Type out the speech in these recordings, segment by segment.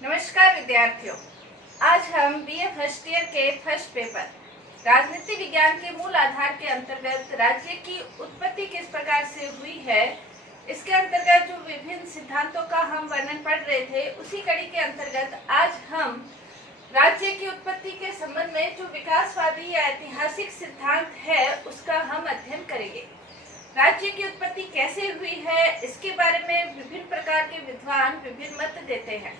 नमस्कार विद्यार्थियों, आज हम बीए फर्स्ट ईयर के फर्स्ट पेपर राजनीति विज्ञान के मूल आधार के अंतर्गत राज्य की उत्पत्ति किस प्रकार से हुई है, इसके अंतर्गत जो विभिन्न सिद्धांतों का हम वर्णन पढ़ रहे थे, उसी कड़ी के अंतर्गत आज हम राज्य की उत्पत्ति के संबंध में जो विकासवादी या ऐतिहासिक सिद्धांत है उसका हम अध्ययन करेंगे। राज्य की उत्पत्ति कैसे हुई है, इसके बारे में विभिन्न प्रकार के विद्वान विभिन्न मत देते हैं।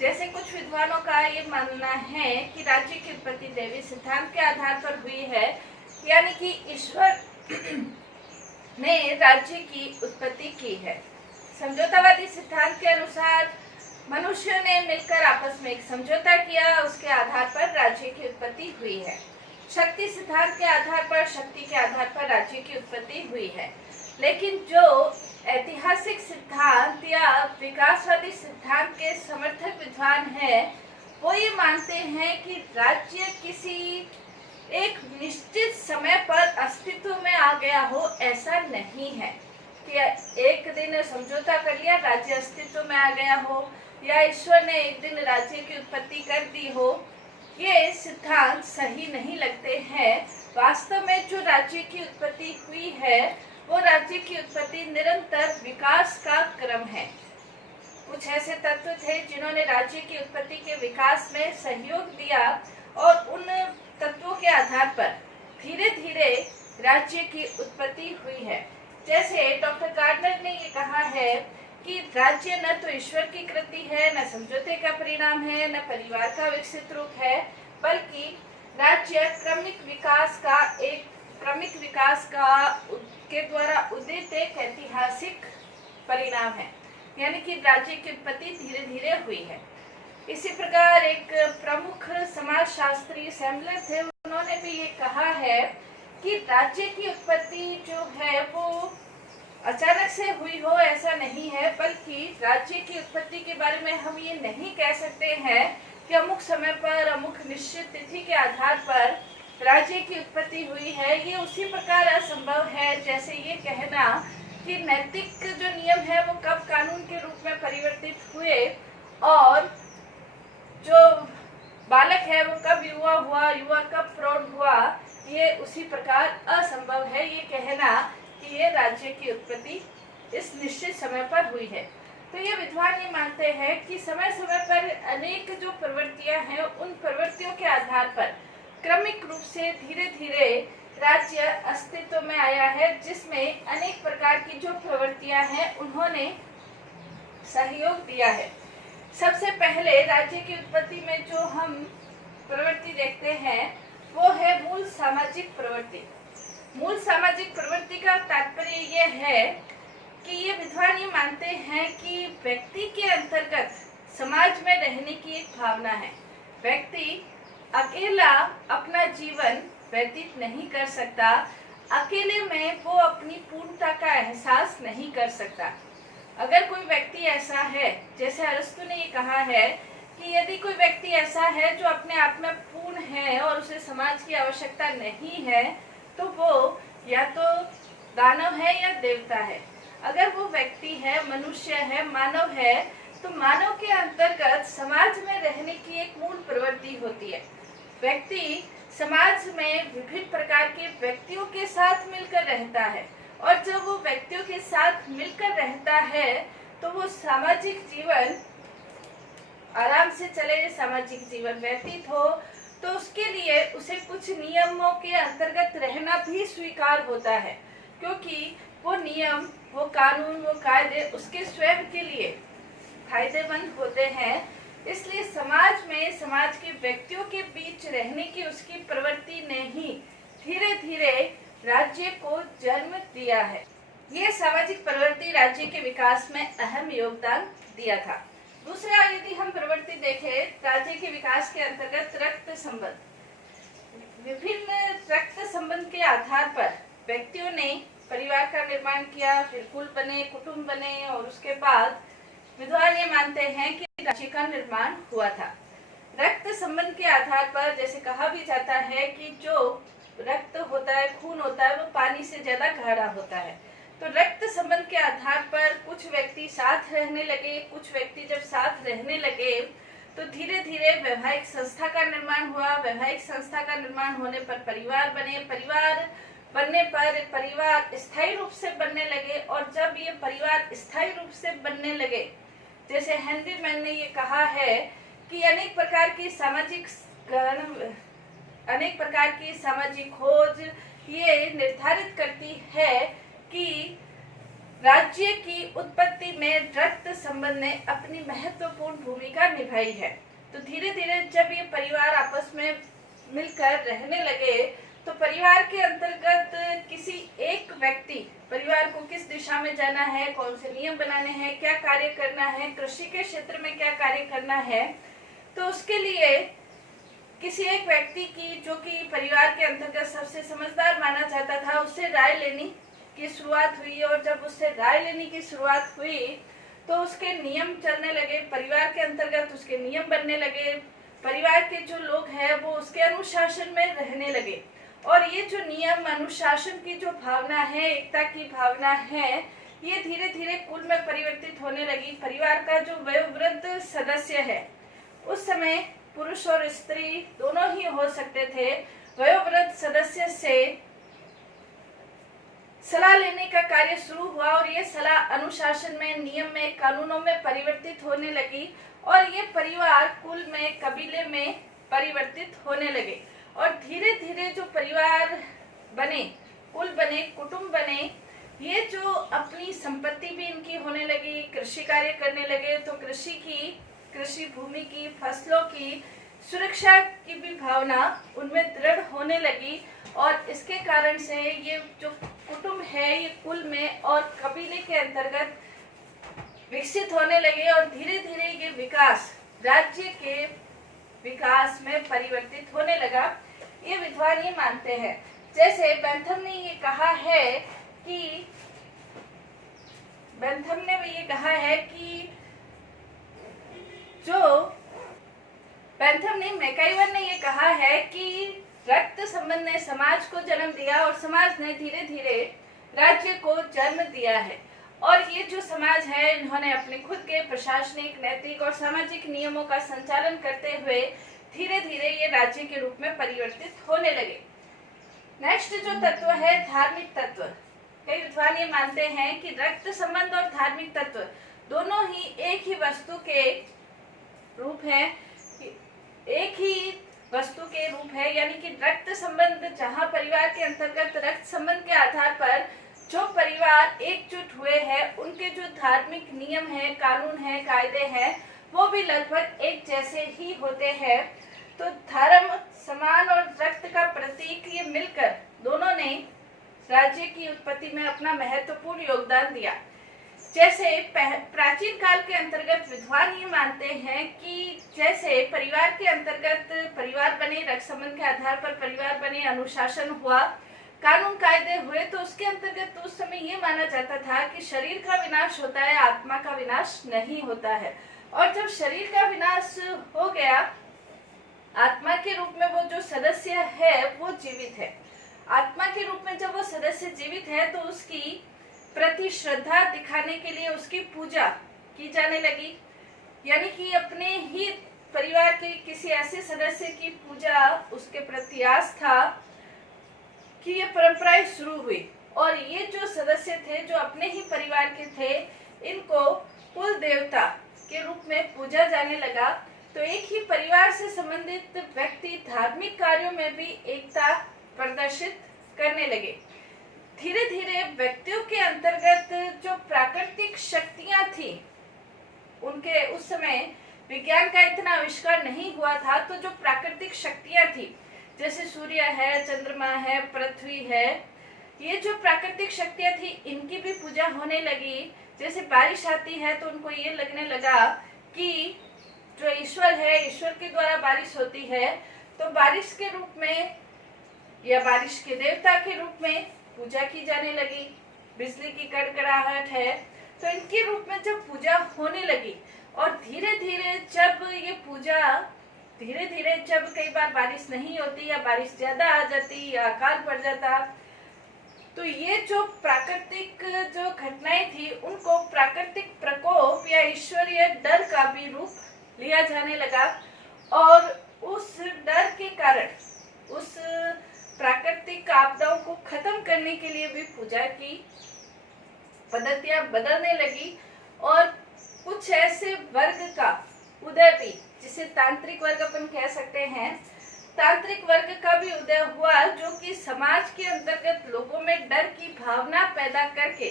जैसे कुछ विद्वानों का ये मानना है कि राज्य की उत्पत्ति दैवी सिद्धांत के आधार पर हुई है, यानी कि ईश्वर ने राज्य की उत्पत्ति की है। समझौतावादी सिद्धांत के अनुसार मनुष्यों ने मिलकर आपस में एक समझौता किया, उसके आधार पर राज्य की उत्पत्ति हुई है। शक्ति सिद्धांत के आधार पर, शक्ति के आधार पर राज्य की उत्पत्ति हुई है। लेकिन जो ऐतिहासिक सिद्धांत या विकासवादी सिद्धांत के समर्थक विद्वान हैं, वो ये मानते हैं कि राज्य किसी एक निश्चित समय पर अस्तित्व में आ गया हो, ऐसा नहीं है कि एक दिन समझौता कर लिया राज्य अस्तित्व में आ गया हो, या ईश्वर ने एक दिन राज्य की उत्पत्ति कर दी हो। ये सिद्धांत सही नहीं लगते हैं। वास्तव में जो राज्य की उत्पत्ति हुई है, वो राज्य की उत्पत्ति निरंतर विकास का क्रम है। कुछ ऐसे तत्व थे जिन्होंने राज्य की उत्पत्ति के विकास में सहयोग दिया, और उन तत्वों के आधार पर धीरे धीरे राज्य की उत्पत्ति हुई है। जैसे डॉक्टर गार्डनर ने ये कहा है कि राज्य न तो ईश्वर की कृति है, न समझौते का परिणाम है, न परिवार का विकसित रूप है, बल्कि राज्य क्रमिक विकास के द्वारा उदित एक ऐतिहासिक परिणाम है, यानी कि राज्य की उत्पत्ति धीरे धीरे हुई है। इसी प्रकार एक प्रमुख समाजशास्त्री सैमलर थे, उन्होंने भी ये कहा है कि राज्य की उत्पत्ति जो है वो अचानक से हुई हो, ऐसा नहीं है, बल्कि राज्य की उत्पत्ति के बारे में हम ये नहीं कह सकते हैं कि अमुक समय पर अमुक निश्चित तिथि के आधार पर राज्य की उत्पत्ति हुई है। ये उसी प्रकार असंभव है जैसे ये कहना कि नैतिक जो नियम है वो कब कानून के रूप में परिवर्तित हुए, और जो बालक है वो कब युवा हुआ, युवा कब प्रौढ़ हुआ। ये उसी प्रकार असंभव है ये कहना कि ये राज्य की उत्पत्ति इस निश्चित समय पर हुई है। तो ये विद्वान ये मानते हैं कि समय समय पर अनेक जो प्रवृत्तियां हैं, उन प्रवृत्तियों के आधार पर क्रमिक रूप से धीरे धीरे राज्य अस्तित्व में आया है, जिसमें अनेक प्रकार की जो प्रवृत्तियां हैं उन्होंने सहयोग दिया है। सबसे पहले राज्य की उत्पत्ति में जो हम प्रवृत्ति देखते हैं वो है मूल सामाजिक प्रवृत्ति। मूल सामाजिक प्रवृत्ति का तात्पर्य ये है कि ये विद्वान ये मानते हैं कि व्यक्ति के अंतर्गत समाज में रहने की एक भावना है। व्यक्ति अकेला अपना जीवन व्यतीत नहीं कर सकता, अकेले में वो अपनी पूर्णता का एहसास नहीं कर सकता। अगर कोई व्यक्ति ऐसा है, जैसे अरस्तु ने ये कहा है कि यदि कोई व्यक्ति ऐसा है जो अपने आप में पूर्ण है और उसे समाज की आवश्यकता नहीं है, तो वो या तो दानव है या देवता है। अगर वो व्यक्ति है, मनुष्य है, मानव है, तो मानव के अंतर्गत समाज में रहने की एक मूल प्रवृत्ति होती है। व्यक्ति समाज में विभिन्न प्रकार के व्यक्तियों के साथ मिलकर रहता है, और जब वो व्यक्तियों के साथ मिलकर रहता है तो वो सामाजिक जीवन आराम से चले, सामाजिक जीवन व्यतीत हो, तो उसके लिए उसे कुछ नियमों के अंतर्गत रहना भी स्वीकार होता है, क्योंकि वो नियम, वो कानून, वो कायदे उसके स्वयं के लिए फायदेमंद होते हैं। इसलिए समाज में, समाज के व्यक्तियों के बीच रहने की उसकी प्रवृत्ति ने ही धीरे धीरे राज्य को जन्म दिया है। ये सामाजिक प्रवृत्ति राज्य के विकास में अहम योगदान दिया था। दूसरा यदि हम प्रवृत्ति देखें राज्य के विकास के अंतर्गत रक्त संबंध, विभिन्न रक्त संबंध के आधार पर व्यक्तियों ने परिवार का निर्माण किया, फिर कुल बने, कुटुंब बने, और उसके बाद विद्वान ये मानते हैं कि राज्य का निर्माण हुआ था। रक्त संबंध के आधार पर जैसे कहा भी जाता है कि जो रक्त होता है, खून होता है, वो पानी से ज्यादा गाढ़ा होता है। तो रक्त संबंध के आधार पर कुछ व्यक्ति साथ रहने लगे, कुछ व्यक्ति जब साथ रहने लगे तो धीरे धीरे वैवाहिक संस्था का निर्माण हुआ। वैवाहिक संस्था का निर्माण होने पर परिवार बने। परिवार बनने पर परिवार स्थायी रूप से बनने लगे। और जब ये परिवार स्थायी रूप से बनने लगे, जैसे हेनरी मैन ने ये कहा है कि अनेक प्रकार की सामाजिक खोज ये निर्धारित करती है कि राज्य की उत्पत्ति में रक्त संबंध ने अपनी महत्वपूर्ण भूमिका निभाई है। तो धीरे धीरे जब ये परिवार आपस में मिलकर रहने लगे, तो परिवार के अंतर्गत किसी एक व्यक्ति परिवार को किस दिशा में जाना है, कौन से नियम बनाने हैं, क्या कार्य करना है, कृषि के क्षेत्र में क्या कार्य करना है, तो उसके लिए किसी एक व्यक्ति की, जो कि परिवार के अंतर्गत सबसे समझदार माना जाता था, उससे राय लेने की शुरुआत हुई। और जब उससे राय लेने की शुरुआत हुई तो उसके नियम चलने लगे। परिवार के अंतर्गत उसके नियम बनने लगे। परिवार के जो लोग हैं वो उसके अनुशासन में रहने लगे। और ये जो नियम, अनुशासन की जो भावना है, एकता की भावना है, ये धीरे धीरे कुल में परिवर्तित होने लगी। परिवार का जो वयोवृद्ध सदस्य है, उस समय पुरुष और स्त्री दोनों ही हो सकते थे, वयोवृद्ध सदस्य से सलाह लेने का कार्य शुरू हुआ। और ये सलाह अनुशासन में, नियम में, कानूनों में परिवर्तित होने लगी। और ये परिवार कुल में, कबीले में परिवर्तित होने लगे। और धीरे धीरे जो परिवार बने, कुल बने, कुटुंब बने, ये जो अपनी संपत्ति भी इनकी होने लगी, कृषि कार्य करने लगे, तो कृषि भूमि की, फसलों की सुरक्षा की भी भावना उनमें दृढ़ होने लगी। और इसके कारण से ये जो कुटुंब है, ये कुल में और कबीले के अंतर्गत विकसित होने लगे। और धीरे धीरे ये विकास राज्य के विकास में परिवर्तित होने लगा। ये विद्वान ये मानते हैं। जैसे बेंथम ने ये कहा कि मैकाइवर ने ये कहा है कि रक्त संबंध ने समाज को जन्म दिया और समाज ने धीरे धीरे राज्य को जन्म दिया है। और ये जो समाज है, इन्होंने अपने खुद के प्रशासनिक, नैतिक और सामाजिक नियमों का संचालन करते हुए धीरे धीरे ये राज्य के रूप में परिवर्तित होने लगे। नेक्स्ट जो तत्व है, धार्मिक तत्व। कई विद्वान ये मानते हैं कि रक्त संबंध और धार्मिक तत्व दोनों ही एक ही वस्तु के रूप है, यानी कि रक्त संबंध, जहाँ परिवार के अंतर्गत रक्त संबंध के आधार पर जो परिवार एकजुट हुए हैं, उनके जो धार्मिक नियम हैं, कानून हैं, कायदे हैं, वो भी लगभग एक जैसे ही होते हैं। तो धर्म, समान और रक्त का प्रतीक, ये मिलकर दोनों ने राज्य की उत्पत्ति में अपना महत्वपूर्ण योगदान दिया। जैसे प्राचीन काल के अंतर्गत विद्वान ये मानते हैं कि जैसे परिवार के अंतर्गत परिवार बने, रक्त संबंध के आधार पर परिवार बने, अनुशासन हुआ, कानून कायदे हुए, तो उसके अंतर्गत तो उस समय ये माना जाता था कि शरीर का विनाश होता है, आत्मा का विनाश नहीं होता है। और जब शरीर का विनाश हो गया, आत्मा के रूप में वो जो सदस्य है वो जीवित है। आत्मा के रूप में जब वो सदस्य जीवित है तो उसकी प्रति श्रद्धा दिखाने के लिए उसकी पूजा की जाने लगी। यानी कि अपने ही परिवार के किसी ऐसे सदस्य की पूजा, उसके प्रति आस्था की ये परंपराएं शुरू हुई। और ये जो सदस्य थे, जो अपने ही परिवार के थे, इनको कुल देवता के रूप में पूजा जाने लगा। तो एक ही परिवार से संबंधित व्यक्ति धार्मिक कार्यों में भी एकता प्रदर्शित करने लगे। धीरे धीरे व्यक्तियों के अंतर्गत जो प्राकृतिक शक्तियां थी, उनके उस समय विज्ञान का इतना आविष्कार नहीं हुआ था, तो जो प्राकृतिक शक्तियां थी, जैसे सूर्य है, चंद्रमा है, पृथ्वी है, ये जो प्राकृतिक शक्तियां थी, इनकी भी पूजा होने लगी। जैसे बारिश आती है तो उनको ये लगने लगा कि जो ईश्वर है, ईश्वर के द्वारा बारिश होती है, तो बारिश के रूप में या बारिश के देवता के रूप में पूजा की जाने लगी। बिजली की कड़कड़ाहट है, तो इनके रूप में जब पूजा होने लगी, और धीरे धीरे जब ये पूजा, धीरे धीरे जब कई बार बारिश नहीं होती या बारिश ज्यादा आ जाती या अकाल पड़ जाता, तो ये जो प्राकृतिक जो घटनाएं थी, उनको प्राकृतिक प्रकोप या ईश्वरीय डर का भी रूप लिया जाने लगा और उस डर के कारण उस प्राकृतिक आपदाओं को खत्म करने के लिए भी पूजा की पद्धतियां बदलने लगी और कुछ ऐसे वर्ग का उदय भी, जिसे तांत्रिक वर्ग अपन कह सकते हैं, तांत्रिक वर्ग का भी उदय हुआ जो कि समाज के अंतर्गत लोगों में डर की भावना पैदा करके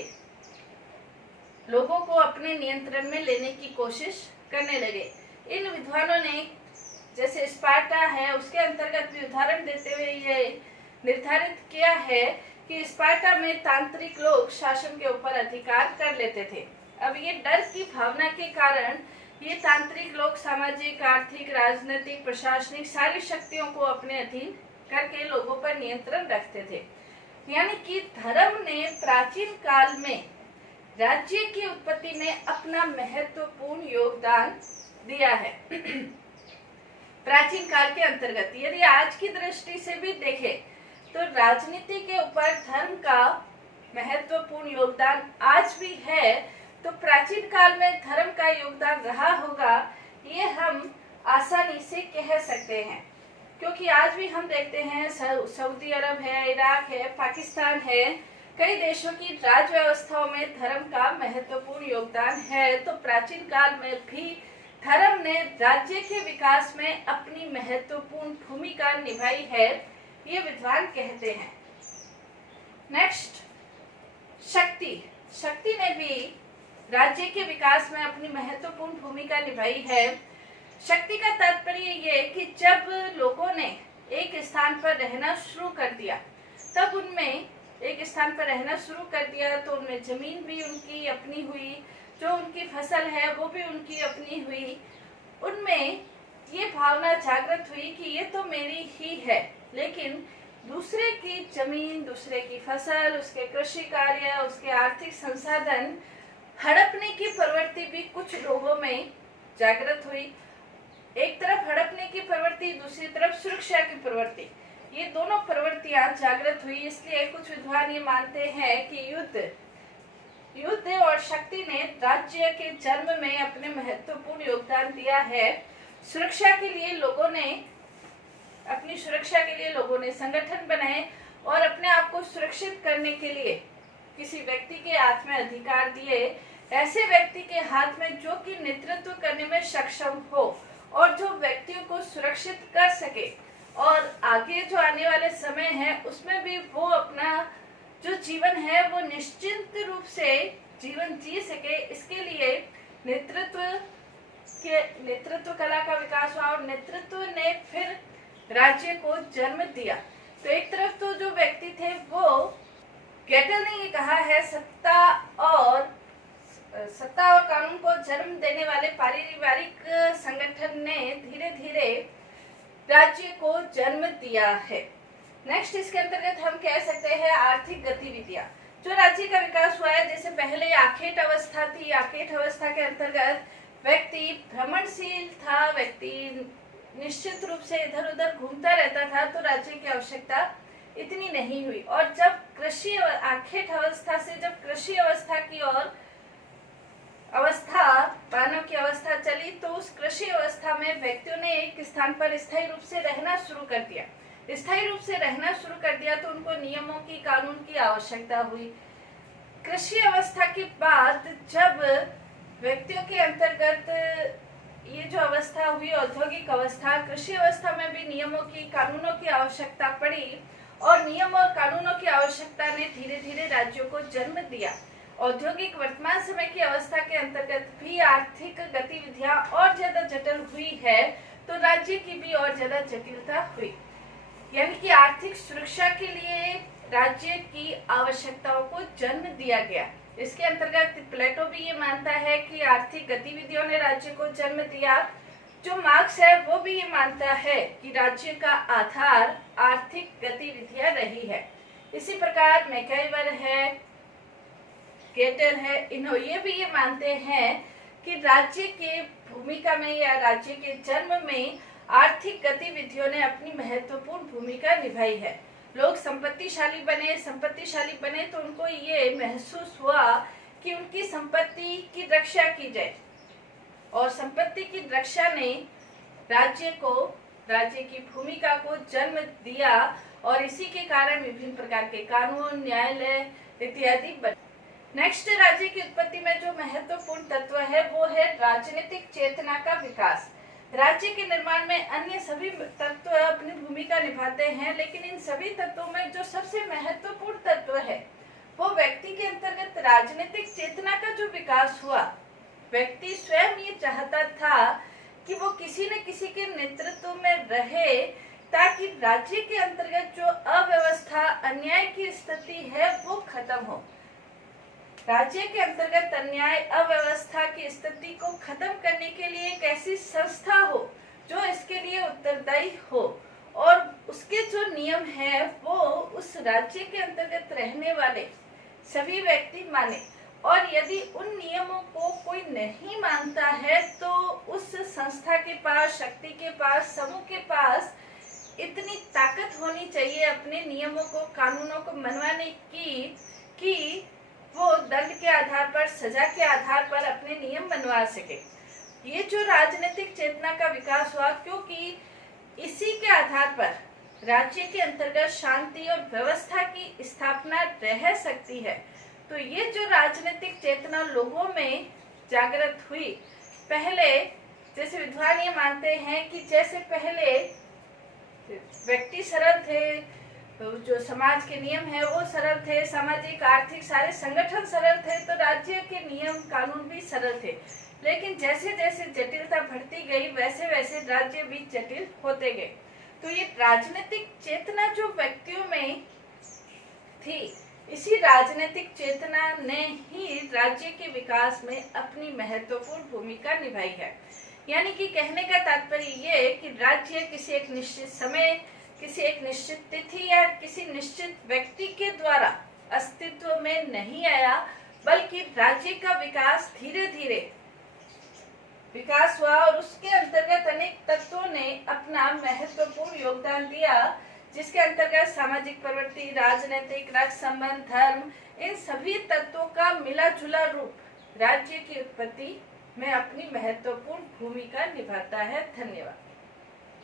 लोगों को अपने नियंत्रण में लेने की कोशिश करने लगे। इन विद्वानों ने जैसे स्पार्टा है उसके अंतर्गत भी उदाहरण देते हुए ये निर्धारित किया है कि स्पार्टा में तांत्रिक लोग शासन के ऊपर अधिकार कर लेते थे। अब ये डर की भावना के कारण ये तांत्रिक लोग सामाजिक, आर्थिक, राजनीतिक, प्रशासनिक सारी शक्तियों को अपने अधीन करके लोगों पर नियंत्रण रखते थे। यानी कि धर्म ने प्राचीन काल में राज्य की उत्पत्ति में अपना महत्वपूर्ण योगदान दिया है। प्राचीन काल के अंतर्गत यदि आज की दृष्टि से भी देखें तो राजनीति के ऊपर धर्म का महत्वपूर्ण योगदान आज भी है, तो प्राचीन काल में धर्म का योगदान रहा होगा ये हम आसानी से कह सकते हैं, क्योंकि आज भी हम देखते हैं सऊदी अरब है, इराक है, पाकिस्तान है, कई देशों की राज व्यवस्थाओं में धर्म का महत्वपूर्ण योगदान है। तो प्राचीन काल में भी धर्म ने राज्य के विकास में अपनी महत्वपूर्ण भूमिका निभाई है, ये विद्वान कहते हैं। नेक्स्ट, शक्ति ने भी राज्य के विकास में अपनी महत्वपूर्ण भूमिका निभाई है। शक्ति का तात्पर्य ये कि जब लोगों ने एक स्थान पर रहना शुरू कर दिया तब उनमें एक स्थान पर रहना शुरू कर दिया तो उनमें जमीन भी उनकी अपनी हुई, जो उनकी फसल है वो भी उनकी अपनी हुई। उनमें ये भावना जागृत हुई कि ये तो मेरी ही है, लेकिन दूसरे की जमीन, दूसरे की फसल, उसके कृषि कार्य, उसके आर्थिक संसाधन हड़पने की प्रवृत्ति भी कुछ लोगों में जागृत हुई। एक तरफ हड़पने की प्रवृत्ति, दूसरी तरफ सुरक्षा की प्रवृत्ति, ये दोनों प्रवृत्तियां जागृत हुई। इसलिए कुछ विद्वान ये मानते हैं कि युद्ध और शक्ति ने राज्य के जन्म में अपने महत्वपूर्ण योगदान दिया है। सुरक्षा के लिए लोगों ने अपनी सुरक्षा के लिए लोगों ने संगठन बनाए और अपने आप को सुरक्षित करने के लिए किसी व्यक्ति के हाथ में अधिकार दिए, ऐसे व्यक्ति के हाथ में जो कि नेतृत्व करने में सक्षम हो और जो व्यक्तियों को सुरक्षित कर सके और आगे जो आने वाले समय है उसमें भी वो अपना जो जीवन है वो निश्चिंत रूप से जीवन जी सके। इसके लिए नेतृत्व कला का विकास हुआ और नेतृत्व ने फिर राज्य को जन्म दिया। तो एक तरफ तो जो व्यक्ति थे वो गेटल ने ये कहा है सत्ता और कानून को जन्म देने वाले पारिवारिक संगठन ने धीरे धीरे राज्य को जन्म दिया है। नेक्स्ट, इसके अंतर्गत हम कह सकते हैं आर्थिक गतिविधियां जो राज्य का विकास हुआ है। जैसे पहले आखेट अवस्था थी, आखेट अवस्था के अंतर्गत व्यक्ति भ्रमणशील था, व्यक्ति निश्चित रूप से इधर उधर घूमता रहता था, तो राज्य की आवश्यकता इतनी नहीं हुई। और जब कृषि आखेट अवस्था से जब कृषि अवस्था की ओर मानव की अवस्था चली, तो उस कृषि अवस्था में व्यक्तियों ने एक स्थान पर स्थायी रूप से रहना शुरू कर दिया। स्थायी रूप से रहना शुरू कर दिया तो उनको नियमों की, कानून की आवश्यकता हुई। कृषि अवस्था के बाद जब व्यक्तियों के अंतर्गत ये जो अवस्था हुई औद्योगिक अवस्था, कृषि अवस्था में भी नियमों की, कानूनों की आवश्यकता पड़ी और नियम और कानूनों की आवश्यकता ने धीरे धीरे राज्यों को जन्म दिया। औद्योगिक वर्तमान समय की अवस्था के अंतर्गत भी आर्थिक गतिविधियां और ज्यादा जटिल हुई है, तो राज्य की भी और ज्यादा जटिलता हुई। यानी कि आर्थिक सुरक्षा के लिए राज्य की आवश्यकताओं को जन्म दिया गया। इसके अंतर्गत प्लेटो भी ये मानता है कि आर्थिक गतिविधियों ने राज्य को जन्म दिया। जो मार्क्स है वो भी ये मानता है कि राज्य का आधार आर्थिक गतिविधियां रही है। इसी प्रकार मैकआइवर है, गेटल है, ये भी ये मानते हैं कि राज्य के भूमिका में या राज्य के जन्म में आर्थिक गतिविधियों ने अपनी महत्वपूर्ण भूमिका निभाई है। लोग संपत्तिशाली बने तो उनको ये महसूस हुआ कि उनकी संपत्ति की रक्षा की जाए। और संपत्ति की रक्षा ने राज्य की भूमिका को जन्म दिया और इसी के कारण विभिन्न प्रकार के कानून, न्यायालय इत्यादि बने। नेक्स्ट, राज्य की उत्पत्ति में जो महत्वपूर्ण तत्व है वो है राजनीतिक चेतना का विकास। राज्य के निर्माण में अन्य सभी तत्व अपनी भूमिका निभाते हैं, लेकिन इन सभी तत्वों में जो सबसे महत्वपूर्ण तत्व है वो व्यक्ति के अंतर्गत राजनीतिक चेतना का जो विकास हुआ। व्यक्ति स्वयं ये चाहता था कि वो किसी न किसी के नेतृत्व में रहे ताकि राज्य के अंतर्गत जो अव्यवस्था, अन्याय की स्थिति है वो खत्म हो। राज्य के अंतर्गत अन्याय, अव्यवस्था की स्थिति को खत्म करने के लिए एक ऐसी संस्था हो जो इसके लिए उत्तरदायी हो और उसके जो नियम है वो उस राज्य के अंतर्गत रहने वाले सभी व्यक्ति माने, और यदि उन नियमों को कोई नहीं मानता है तो उस संस्था के पास, शक्ति के पास, समूह के पास इतनी ताकत होनी चाहिए अपने नियमों को, कानूनों को मनवाने की कि वो दंड के आधार पर, सजा के आधार पर अपने नियम बनवा सके। ये जो राजनीतिक चेतना का विकास हुआ, क्योंकि इसी के आधार पर राज्य के अंतर्गत शांति और व्यवस्था की स्थापना रह सकती है। तो ये जो राजनीतिक चेतना लोगों में जागृत हुई, पहले जैसे विद्वान ये मानते हैं कि जैसे पहले व्यक्ति सरल थे, जो समाज के नियम है वो सरल थे, सामाजिक, आर्थिक सारे संगठन सरल थे, तो राज्य के नियम कानून भी सरल थे। लेकिन जैसे जैसे जटिलता बढ़ती गई वैसे वैसे राज्य भी जटिल होते गए। तो ये राजनीतिक चेतना जो व्यक्तियों में थी, इसी राजनीतिक चेतना ने ही राज्य के विकास में अपनी महत्वपूर्ण भूमिका निभाई है। यानी कि कहने का तात्पर्य ये कि राज्य किसी एक निश्चित समय, किसी एक निश्चित तिथि या किसी निश्चित व्यक्ति के द्वारा अस्तित्व में नहीं आया, बल्कि राज्य का विकास धीरे धीरे विकास हुआ और उसके अंतर्गत अनेक तत्वों ने अपना महत्वपूर्ण योगदान दिया, जिसके अंतर्गत सामाजिक प्रवृत्ति, राजनीतिक, रक्त संबंध, धर्म, इन सभी तत्वों का मिला जुला रूप राज्य की उत्पत्ति में अपनी महत्वपूर्ण भूमिका निभाता है। धन्यवाद।